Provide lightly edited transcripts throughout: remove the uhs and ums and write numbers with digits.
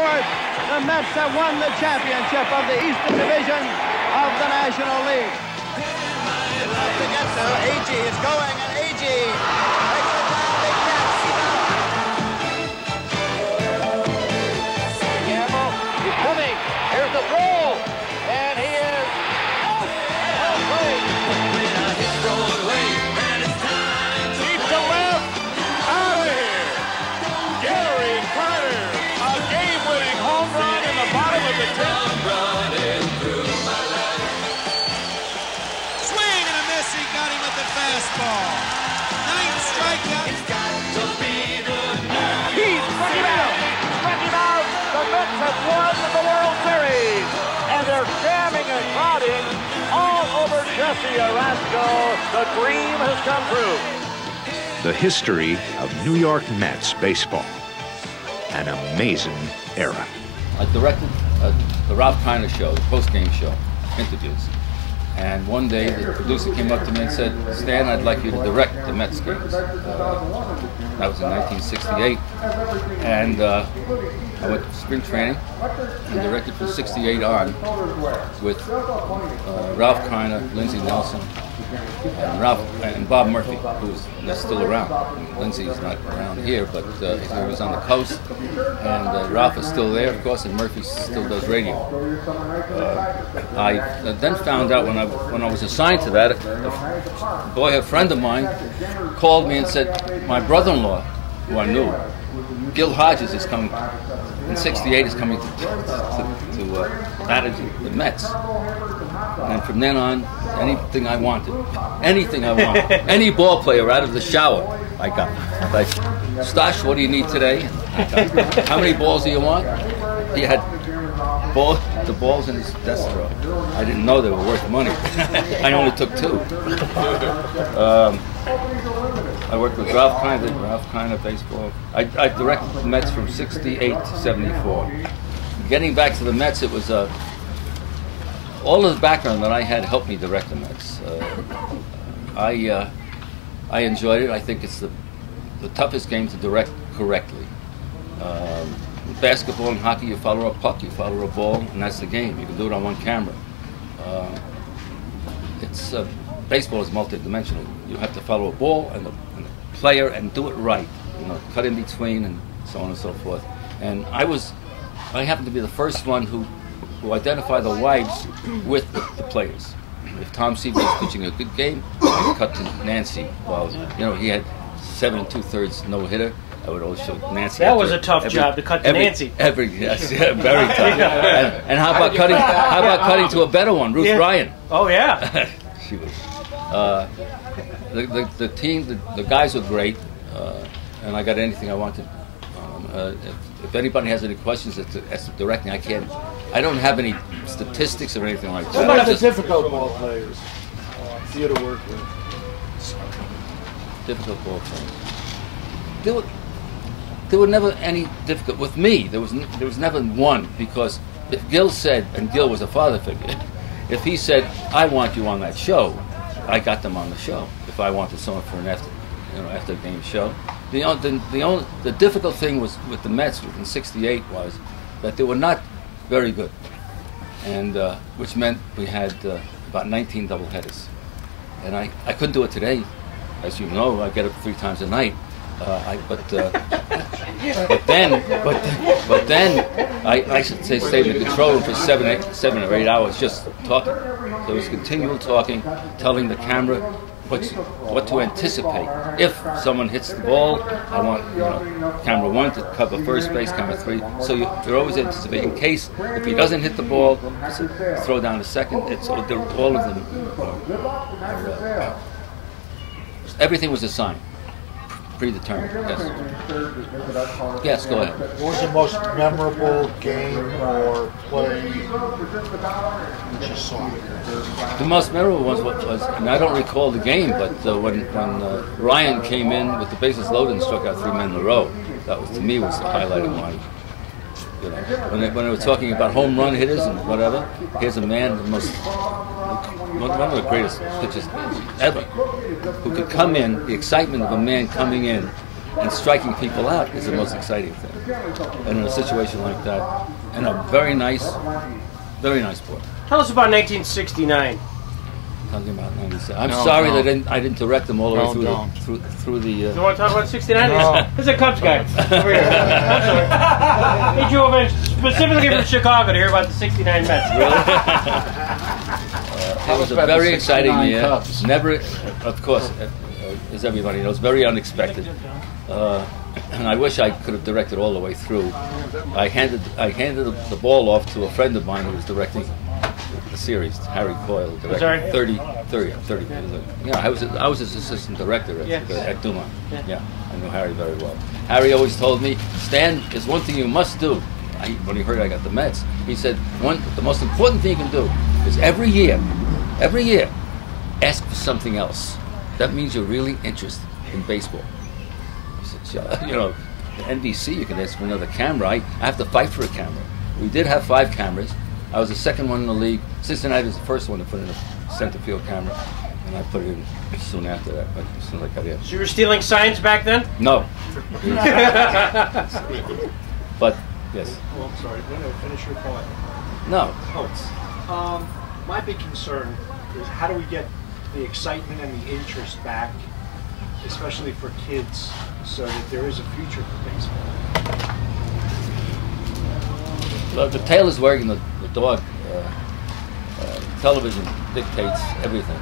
24th, the Mets have won the championship of the Eastern Division of the National League. To get to, A.G. is going, and A.G. takes it down the Mets. Gamble, he's coming. Here's the throw, and he is out. Deep to left, out of here. Gary Carter, a game-winning home run in the bottom of the 10th. Swing and a miss. He got him at the fastball. 9th strikeout. It's got to be the new. He struck him out. Struck him out. The Mets have won the World Series, and they're jamming and crowding all over Jesse Orozco. The dream has come true. The history of New York Mets baseball. An amazing era. I directed the Ralph Kiner show, the post-game show, interviews. And one day the producer came up to me and said, "Stan, I'd like you to direct the Mets games." That was in 1968. And I went to spring training and directed from 68 on with Ralph Kiner, Lindsey Nelson, and Bob Murphy, who's still around. Lindsey's not around here, but he was on the coast, and Ralph is still there, of course, and Murphy still does radio. I then found out when I was assigned to that, a friend of mine called me and said, my brother-in-law, who I knew, Gil Hodges, is coming in '68, is coming to manage the Mets. And from then on, anything I wanted, any ball player out of the shower, I got. Like, Stash, what do you need today? How many balls do you want? He had the balls in his desk drawer. I didn't know they were worth money. I only took 2. I worked with Ralph Kiner baseball. I directed the Mets from '68 to '74. Getting back to the Mets, it was all of the background that I had helped me direct the Mets. I enjoyed it. I think it's the toughest game to direct correctly. Basketball and hockey, you follow a puck, you follow a ball, and that's the game. You can do it on one camera. Baseball is multidimensional. You have to follow a ball and a player and do it right. Cut in between and so on and so forth. And I happened to be the first one who identified the wides with the players. If Tom Seaver was pitching a good game, I'd cut to Nancy. Well, he had 7 2/3 no-hitter. I would always show Nancy. That was a tough job to cut to Nancy. Yes, yeah, very tough. And how about cutting to a better one, Ruth Bryan? Oh yeah. She was. The team, the guys were great, and I got anything I wanted. If anybody has any questions as to directing, I don't have any statistics or anything like that. What about the difficult ball players for you to work with? Difficult ball players. There were never any difficult with me. There was never one, because if Gil said, and Gil was a father figure, if he said, "I want you on that show," I got them on the show. If I wanted someone for an after game show, the difficult thing was with the Mets in '68 was that they were not very good, and which meant we had about 19 doubleheaders, and I couldn't do it today, as you know. I get up 3 times a night. But then I should say stayed in the control room for 7 or 8 hours just talking. There was continual talking, telling the camera what to anticipate. If someone hits the ball, I want camera 1 to cover first base, camera 3. So you're always anticipating in case if he doesn't hit the ball, throw down to second. All of them. Everything was assigned. Predetermined, yes. Yes, go ahead. What was the most memorable game or play that you saw? The most memorable was and I don't recall the game, but when Ryan came in with the bases loaded and struck out 3 men in a row, that was, to me, was the highlight of mine. When they were talking about home run hitters and whatever, here's a man, one of the greatest pitchers ever, who could come in, the excitement of a man coming in And striking people out is the most exciting thing. And in a situation like that, and a very nice boy. Tell us about 1969. Talking about 97. I'm sorry that I didn't direct them all the way through the. You want to talk about 69? No. This is a Cubs guy over here. I'm sorry. He drove in specifically from Chicago to hear about the 69 Mets. It was a very exciting year. Cubs. Never, of course, as everybody knows, very unexpected. And I wish I could have directed all the way through. I handed the ball off to a friend of mine who was directing the series, Harry Coyle, directed 30. Yeah, I was his assistant director at Duma. Yeah, I knew Harry very well. Harry always told me, Stan, there's one thing you must do. When he heard I got the Mets, he said, the most important thing you can do is every year, ask for something else. That means you're really interested in baseball. I said, you know, the NBC, you can ask for another camera. I have to fight for a camera. We did have 5 cameras. I was the second one in the league. Cincinnati was the first one to put in a center field camera, and I put it in soon after that, but as soon as I got in. So you were stealing signs back then? No. But, yes. Oh, I'm sorry. No, finish your point. No. My big concern is how do we get the excitement and the interest back, especially for kids, so that there is a future for baseball? Well, the tail is wagging the dog. Television dictates everything,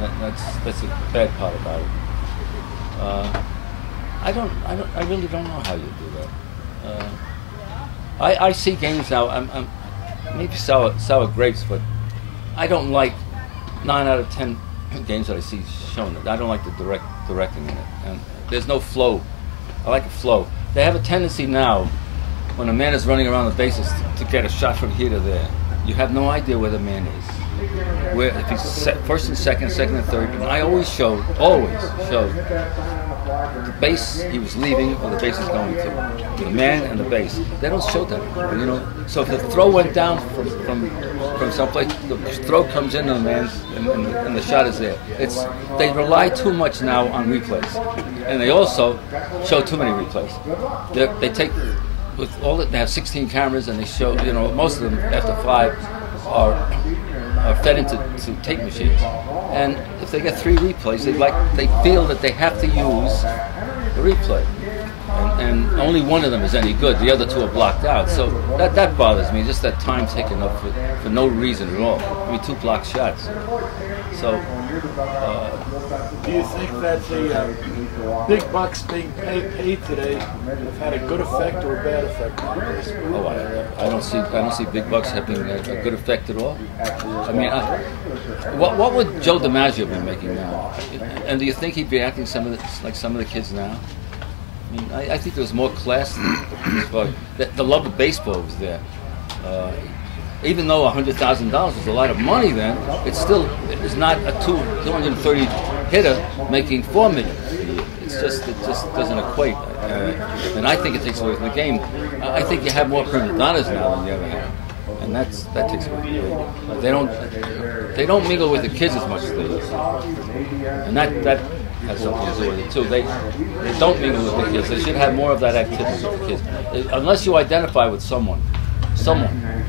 and that's the bad part about it. I really don't know how you do that. I see games now. I'm maybe sour grapes, but I don't like 9 out of 10 games that I see shown. I don't like the directing in it, and there's no flow. I like a flow. They have a tendency now, when a man is running around the bases, to get a shot from here to there. You have no idea where the man is. Where if he's first and second and third. And I always showed the base he was leaving or the base he's going to. The man and the base. They don't show that, you know. So if the throw went down from someplace, the throw comes into the man and the shot is there. They rely too much now on replays, and they also show too many replays. They take. With all that, they have 16 cameras, and they show, you know, most of them after 5 are fed into tape machines. And if they get 3 replays, they feel that they have to use the replay, and only one of them is any good. The other 2 are blocked out. So that bothers me. Just that time taken up for no reason at all. I mean, 2 blocked shots. So. Do you think that the big bucks being paid today have had a good effect or a bad effect on baseball? Oh, I don't see big bucks having a good effect at all. I mean, what would Joe DiMaggio be making now? And do you think he'd be acting like some of the kids now? I mean, I think there was more class than the love of baseball was there. Even though $100,000 was a lot of money then, it still is not a 230 hitter making $4 million a year. It just doesn't equate, and I think it takes away from the game. I think you have more prima donnas now than you ever had, and that takes away from the game. They don't mingle with the kids as much as they used to, and that has something to do with it too. They don't mingle with the kids. They should have more of that activity with the kids, unless you identify with someone.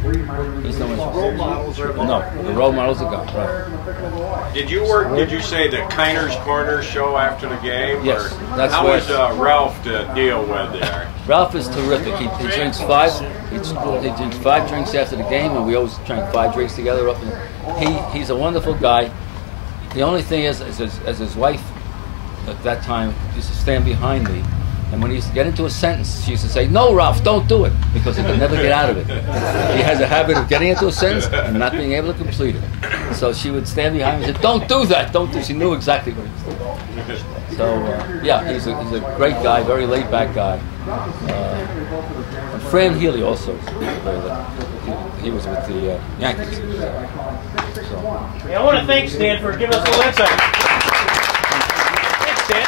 There's no role models are gone. No, the role models are gone. Right. Did you say the Kiner's Corner show after the game? Yes. How was Ralph to deal with there? Ralph is terrific. He drinks 5. He drinks 5 drinks after the game, and we always drink 5 drinks together. He's a wonderful guy. The only thing is, as his wife at that time used to stand behind me. And when he used to get into a sentence, she used to say, "No, Ralph, don't do it," because he could never get out of it. He has a habit of getting into a sentence and not being able to complete it. So she would stand behind me and say, "Don't do that, don't do." She knew exactly what he was doing. So, yeah, he's a great guy, very laid-back guy. And Fran Healy also, he was with the Yankees. I want to thank Stan for giving us a little insight. Thanks, Stan.